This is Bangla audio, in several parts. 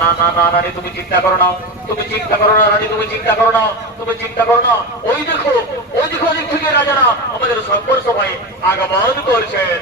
না না না রানী, তুমি চিন্তা করো না, তুমি চিন্তা করো না রানী, তুমি চিন্তা করো না, তুমি চিন্তা করো না। ওই দেখো ওদিক থেকে রাজারা আমাদের সকল সবাই আগমন করছেন।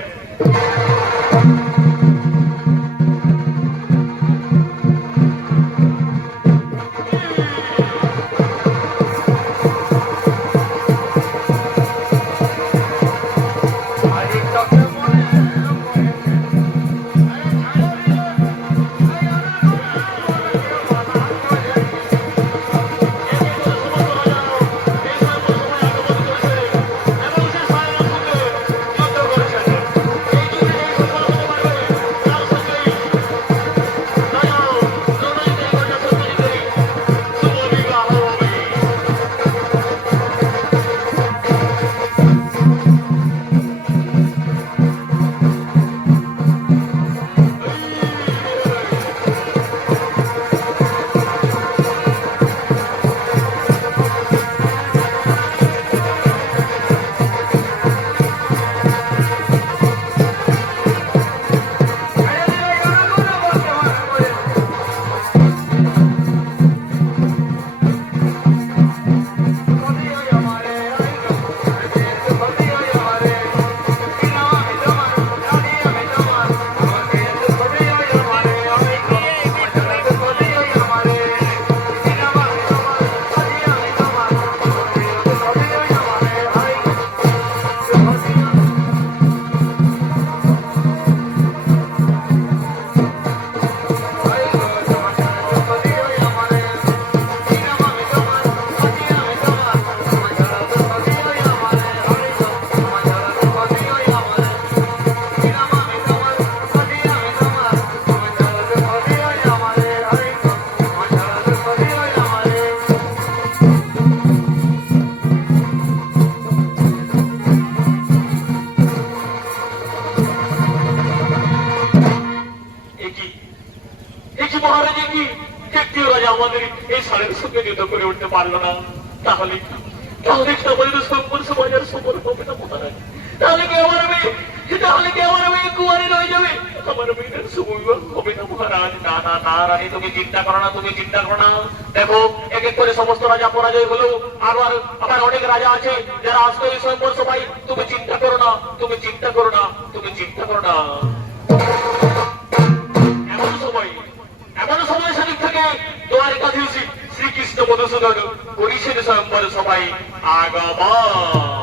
আমাদের এই সালের সঙ্গে যুদ্ধ করে উঠতে পারলো না, তাহলে তাহলে কি আমাদের সম্পর্ক সমাজের সম্পর্ক হবে না মনে হয়? তাহলে কি আমার মেয়ে, তাহলে কি আমার মেয়ে কুয়ারি রয়ে যাবে? আমার মেয়েদের সুবিবাহ হবে না মহারাজ। না না না রানী, তুমি চিন্তা করো না, তুমি চিন্তা করো না। দেখো এক এক করে সমস্ত রাজা পরাজয় হলো, আবার আবার অনেক রাজা আছে যারা আসবে এই সম্পর্ক সবাই। তুমি চিন্তা করো না, তুমি চিন্তা করো না, তুমি চিন্তা করো না। এমন সময় শরীর থেকে দ্বারিকাধীশ শ্রীকৃষ্ণ মধুসূদন করেছেন স্বয়ম্বর সবাই আগমন।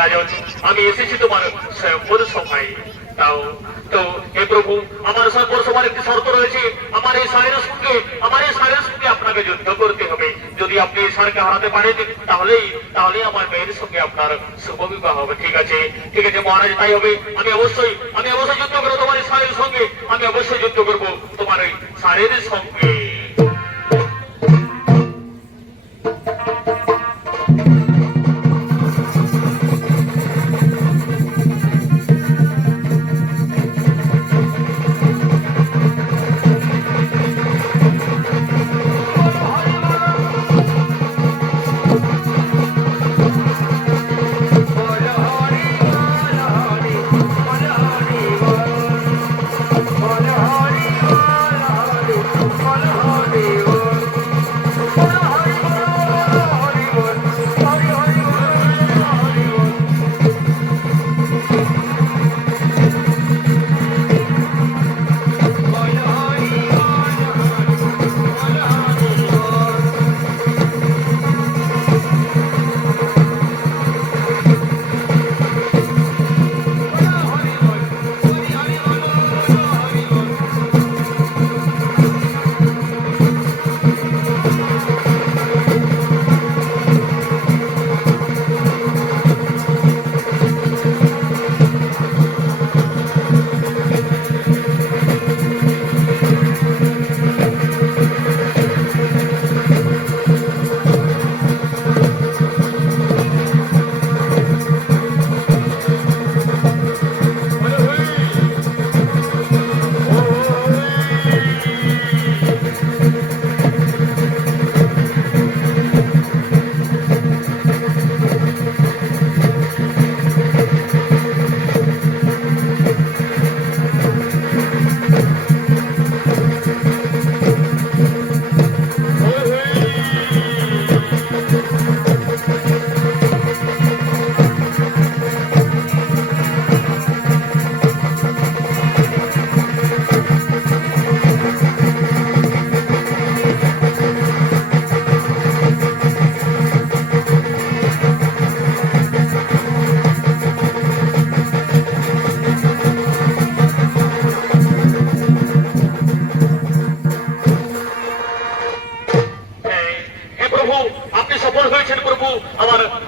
রাজন, আমি এসেছি তোমার স্বয়ম্বর সভায়। তাও তো হে প্রভু, আমার স্বয়ম্বর সভার একটি শর্ত রয়েছে। আমার এই ষাঁড়ের সঙ্গে আপনাকে যুদ্ধ করতে হবে। যদি আপনি এই ষাঁড়কে হারাতে পারেন তাহলেই আমার মেয়ের সঙ্গে আপনার শুভ বিবাহ হবে। ঠিক আছে, ঠিক আছে মহারাজ, তাই হবে। আমি অবশ্যই যুদ্ধ করবো তোমার এই ষাঁড়ের সঙ্গে। আমি অবশ্যই যুদ্ধ করবো তোমার এই ষাঁড়ের সঙ্গে।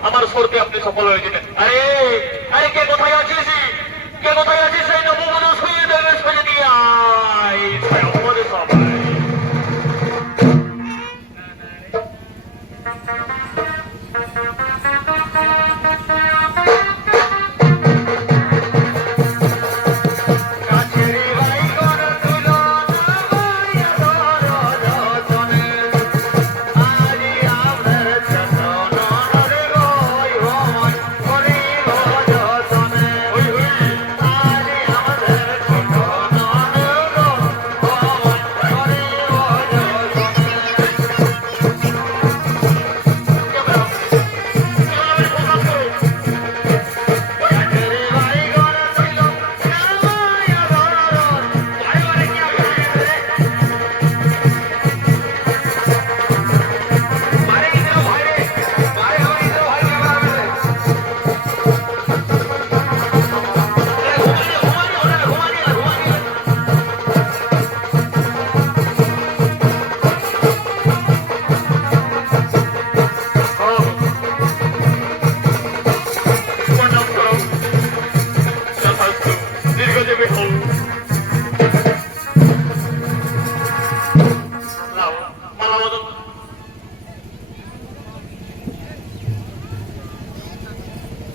আমার স্বর্গে আপনি সফল হয়েছেন। আরে আরে কে কোথায় আছিস? কে কোথায় আছিস? এই নবমনা শুয়ে দেবে, শুয়ে দিয়ে আয় আমাদের সবাই।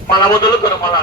মালা বদল করো, মালা।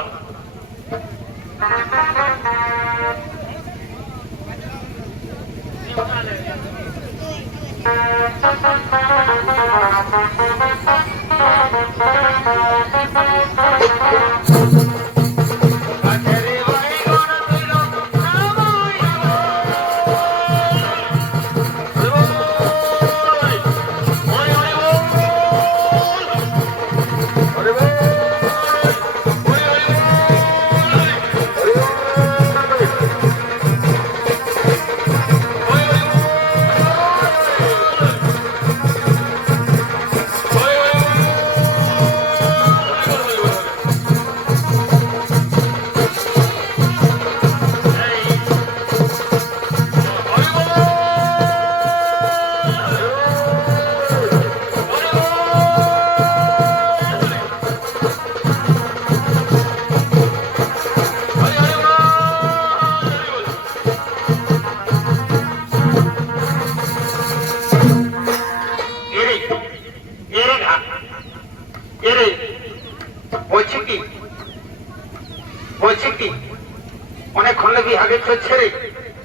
চলছে রে।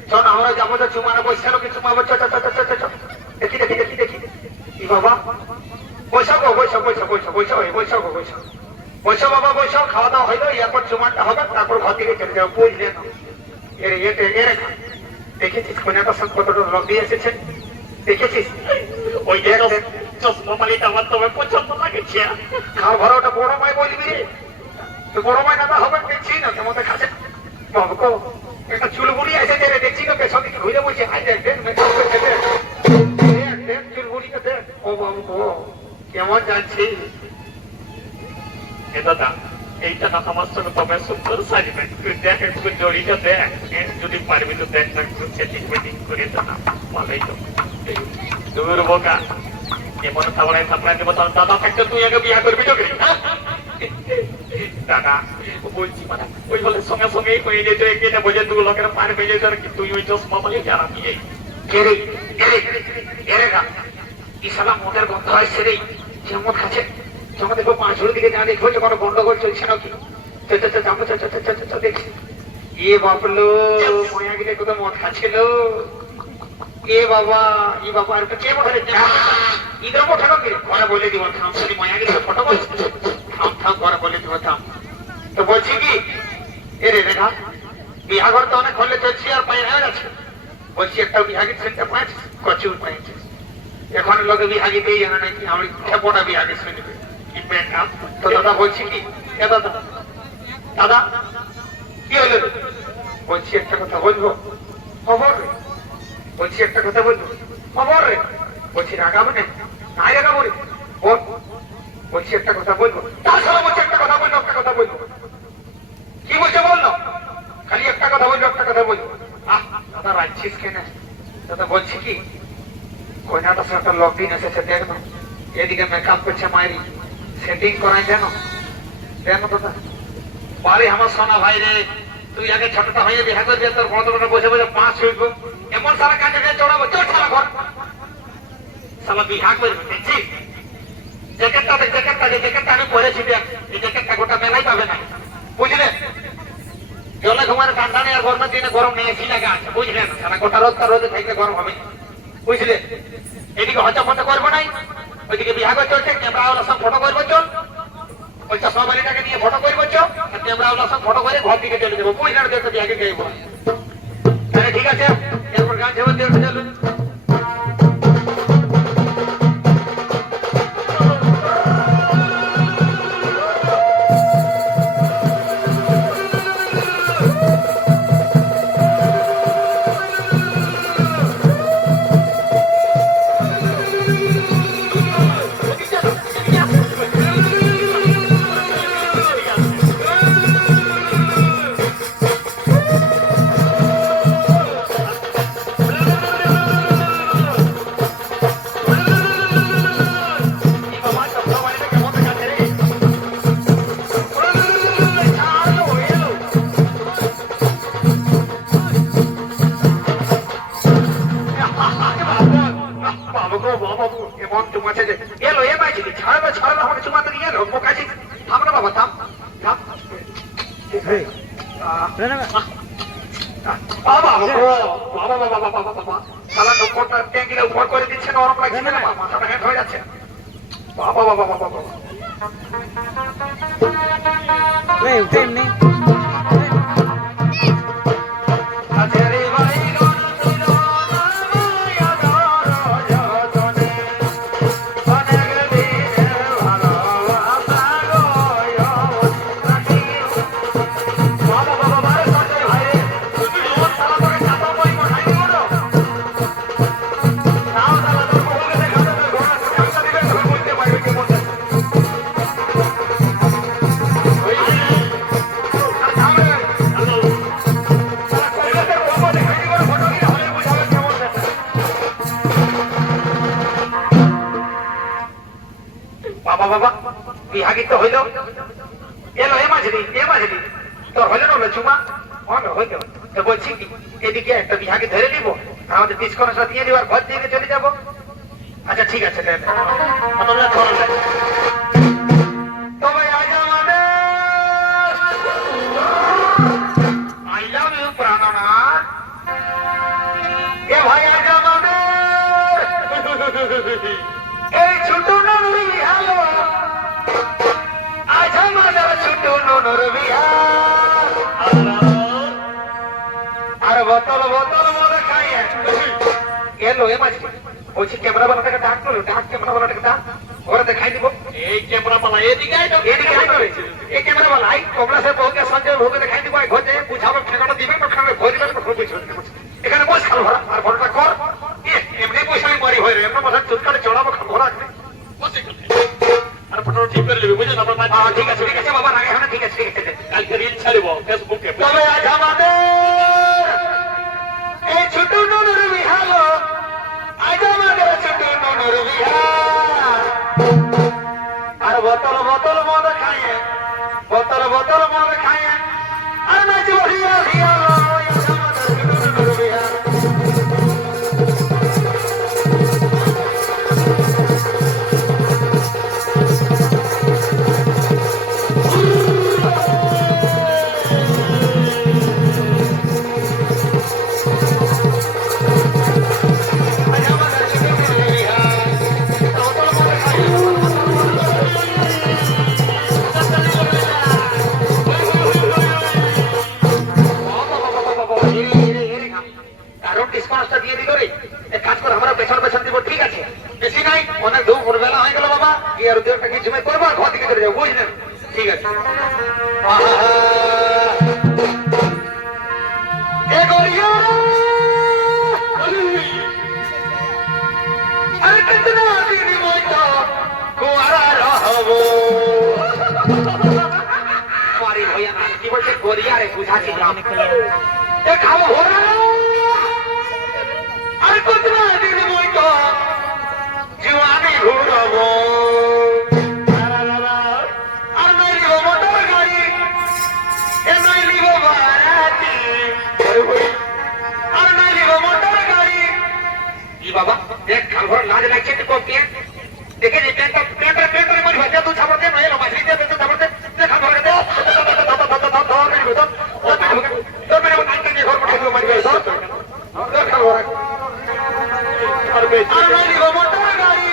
চল আমরা যাবো, তো চুমানো বসে কি চুমাবো। দেখি দেখি দেখি দেখি কি বাবা, বৈশাখ বৈশাখ বৈশাখ বৈশাখ বৈশাখ বৈশাখ বৈশাখ বৈশাখ বাবা বৈশাখ। খাওয়া দাওয়া হইলো, এরপর চুমানটা হবে, তারপর ঘর থেকে চলে যাবো। বুঝলে না দেখেছিস কন্যাটার সঙ্গে কতটা লোক দিয়ে এসেছে, দেখেছিস? ওই যে চশমা মালিটা আমার তবে পছন্দ লাগেছে। খাওয়া ভরা ওটা বড় মাই বলবি রে, তো বড় মাই না হবে দেখছি না কেমন দেখাচ্ছে। বাবুকে একটা চুলবুড়ি এসেছে রে, দেখছি না পেছন দিকে ঘুরে বলছে, হাই দেখ দেখ চুলবুড়িকে দেখ। ও বাবু কেমন যাচ্ছে এ দাদা, এইটা না আমার সঙ্গে তবে সুন্দর সাজবে। তুই দেখ একটু জড়িটা দেখ, যদি পারবি তো দেখ না, একটু সেটিং ফেটিং করে দে না, ভালোই তো। দূর বোকা, এমন থাপড়ায় থাপড়ায় দেবো। তাহলে দাদা থাকতে তুই আগে বিয়া করবি তো করি দাদা বলছি, মানে ওই বলে সঙ্গে সঙ্গেই হয়ে যেত, এখানে বোঝে দু লোকের পার হয়ে যেত আর কি। তুই ওই চশমা বলে যারা নিয়ে মদের গন্ধ আসছে রে, যেমন খাচ্ছে যেমন দেখবো পাঁচুর দিকে যা দেখবো যে কোনো গন্ডগোল চলছে নাকি। দেখছি এ বাপলো ময়া গিলে কোথাও মদ খাচ্ছিল। এ বাবা ই বাবা আর কে বলে ইদের ওঠানো কি ঘরে বলে দিব থাম, শুনি ময়া গিলে ফটো বলছি থাম থাম ঘরে বলে দিব থাম। তো বলছি কি এ রে রেখা বিহা ঘর তো অনেক হলে চলছি আর পায়ে হয়ে যাচ্ছে। বলছি একটা বিহাগীর সেন্টার পাইছিস, কচুর পাইছিস। এখন লোকে বিহাগীতেই জানা নাকি আমি খেপটা বিহাগী শুনবে। তো দাদা বলছি কি দাদা দাদা কি হলো? বলছি একটা কথা বলবো, খবর রে। বলছি একটা কথা বলবো, খবর রে। বলছি রাগাবো না, নাই রাগাবো রে। বলছি একটা কথা বলবো, তাছাড়া বলছি একটা কথা বলবো, একটা কথা বলবো। কি বলছে বললো? খালি একটা কথা বলবো, একটা কথা বলবো। দাদা রাখছিস কেন? দাদা বলছি কি কন্যাটার সাথে একটা লকডিন এসেছে, দেখ না এদিকে মেকআপ করছে মায়েরি, সেটিং করাই যেন দেখ দাদা। বাড়ি আমার সোনা ভাই রে, তুই আগে ছোটটা হয়ে বিহা করবি, তোর বড় বড় বসে বসে পাঁচ হইব, এমন সারা কাজে চড়াবো চোর সারা ঘর সালা বিহা করবি। দেখছি জ্যাকেটটা জ্যাকেটটা আমি পরেছি, দেখ এই জ্যাকেটটা গোটা মেলাই পাবে না, বুঝলে? জলে ঘুমার ঠান্ডা নেই আর গরমের দিনে গরম নেই, এসি লাগা আছে, বুঝলেন? সারা গোটা রোদে থাকলে গরম হবে, বুঝলে? এদিকে হজা ফটো করবো নাই, ওইদিকে বিহা চলছে, ক্যামেরাওয়ালার সঙ্গে ফটো করবো চল, ওই চশমা বাড়িটাকে নিয়ে ফটো করবো চল, ক্যামেরাওয়ালার সঙ্গে ফটো করে ঘর দিকে চলে যাবো, বুঝলেন? দেখতে বিহাকে যাইব। তাহলে ঠিক আছে, এরপর গান ছেড়ে দেখতে চলুন। উপর করে দিচ্ছে, নরম লাগছে না, মাথাটা হেঁট হয়ে যাচ্ছে। বাবা বাবা বাবা বাবা বিহাগী তো হইল, এলো এ মাঝরি তোর হইল না চুমা হইল। তো বলছি কি এদিকে একটা বিহাগী ধরে নিবো, আমাদের ডিসকাউন্ট দিয়ে দিব আর ঘর দিয়ে চলে যাবো। আচ্ছা ঠিক আছে, তবে আই লাভ ইউ প্রাণনাথ। এ মাঝি বলছি ক্যামেরা বালাটাকে ডাক করলো, ডাক ক্যামেরা বালাটাকে ডাক, ওরা দেখাই দিব। এই ক্যামেরা পালা এদিকে আয় তো। এদিকে আয় তো। এই ক্যামেরা বালা আই কমলা সে বহুকে সঞ্জয় বহুকে দেখাই দিব, আই ঘরে বুঝাবো ঠেকাটা দিবে না খাবে ভরিবে না ভরবে চলবে। এখানে বস খাল ভরা আর ভরাটা কর। এমনি পয়সা আমি মারি হয়ে রে, এমন মাথা চুটকাটে চড়াবো খাল ভরা। বসে গেছে। আর ফটোটা ঠিক করে নেবে বুঝলেন আপনার হ্যাঁ ঠিক আছে বাবা, আগে এখন ঠিক আছে ঠিক আছে। কালকে রিল ছাড়ব ফেসবুকে। তবে আজ আমাদের এই ছোট নুনুর বিহার, আজ আমাদের ছোট নুনুর বিহার। আর বোতল বোতল মদ খাইয়ে, বোতল বোতল মদ খাইয়ে আর নাচ বহিয়া ভিয়া, আজ আমাদের ছোট নুনুর বিহার। কারণ ডিসকাউন্টটা দিয়ে দিল রে, এক কাজ করে আমরা পেছন পেছন দিব, ঠিক আছে? বেশি নাই, অনেক দুপুর বেলা হয়ে গেল বাবা, কি আর দু একটা কিছু করবো আর ঘর দিকে চলে যাবো, বুঝলেন? ঠিক আছে। এ গড়িয়া আরে কিতনা দিন মতো কুয়ারা রহবো। মারি ভইয়া না, কি বলছে গড়িয়া রে, বুঝাচ্ছি না। এ খাবো ভরা আর কিতনা দিন মতো জওয়ানি ঘুরবো। আর নাই লিব মোটর গাড়ি, এ নাই লিব বারাতি, আর নাই লিব মোটর গাড়ি। কি বাবা দেখ খাল ভরা লাজ লাগছে তো কে দেখে যে পেন্টারে মারি ভাজা তুই ছাপড় দে নয় মাছলি দে তো ছাপড় দে খাল ভরা দে তোর মেরে মন কাটে ঘর পাঠিয়ে দিও মারি ভাই তোর খাল ভরা। আর নাই লিব মোটর গাড়ি,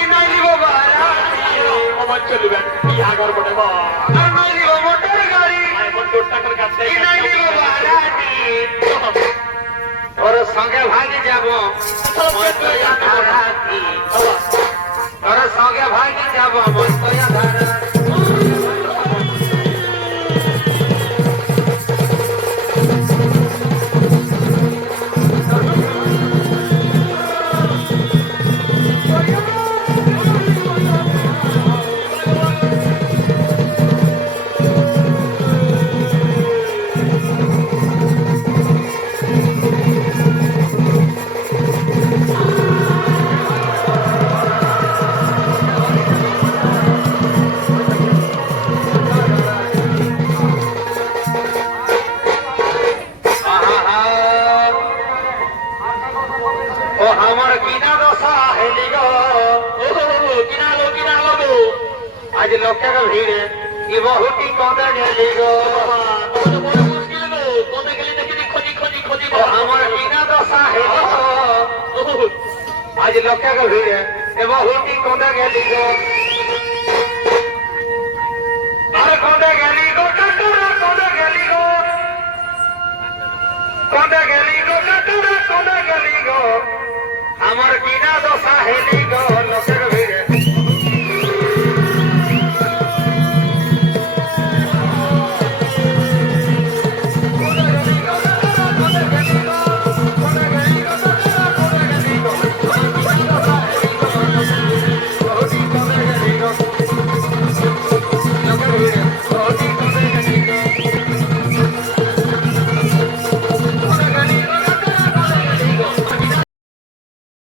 ই নাই লিব বারাতি, আমার চলবে কি আগর বটে বা। আর নাই লিব মোটর গাড়ি, আমার 2 টাকার কাছে ই নাই লিব বারাতি। তোর সঙ্গে ভাগে যাব মন্তয়া ধারাতি, তোর সঙ্গে ভাগে যাব মন্তয়া ধারাতি। ও আমার কিনা দশা হেলি গো, কিনা লো আজ লোকের ভিড়ে কি বহুটি কদে গেলি গো। তোমাদের বড় মুশকিল গো, কোনে গেলি দেখি খোঁজি ও আমার কিনা দশা হেলি গো, আজ লোকের ভিড়ে এ বহুটি কদে গেলি গো। আর কদে গেলি গো কাটুরা, কদে গেলি গো, কদে গেলি গো কাটুরা, কদে গেলি গো। আমার কিনা দশা হেলি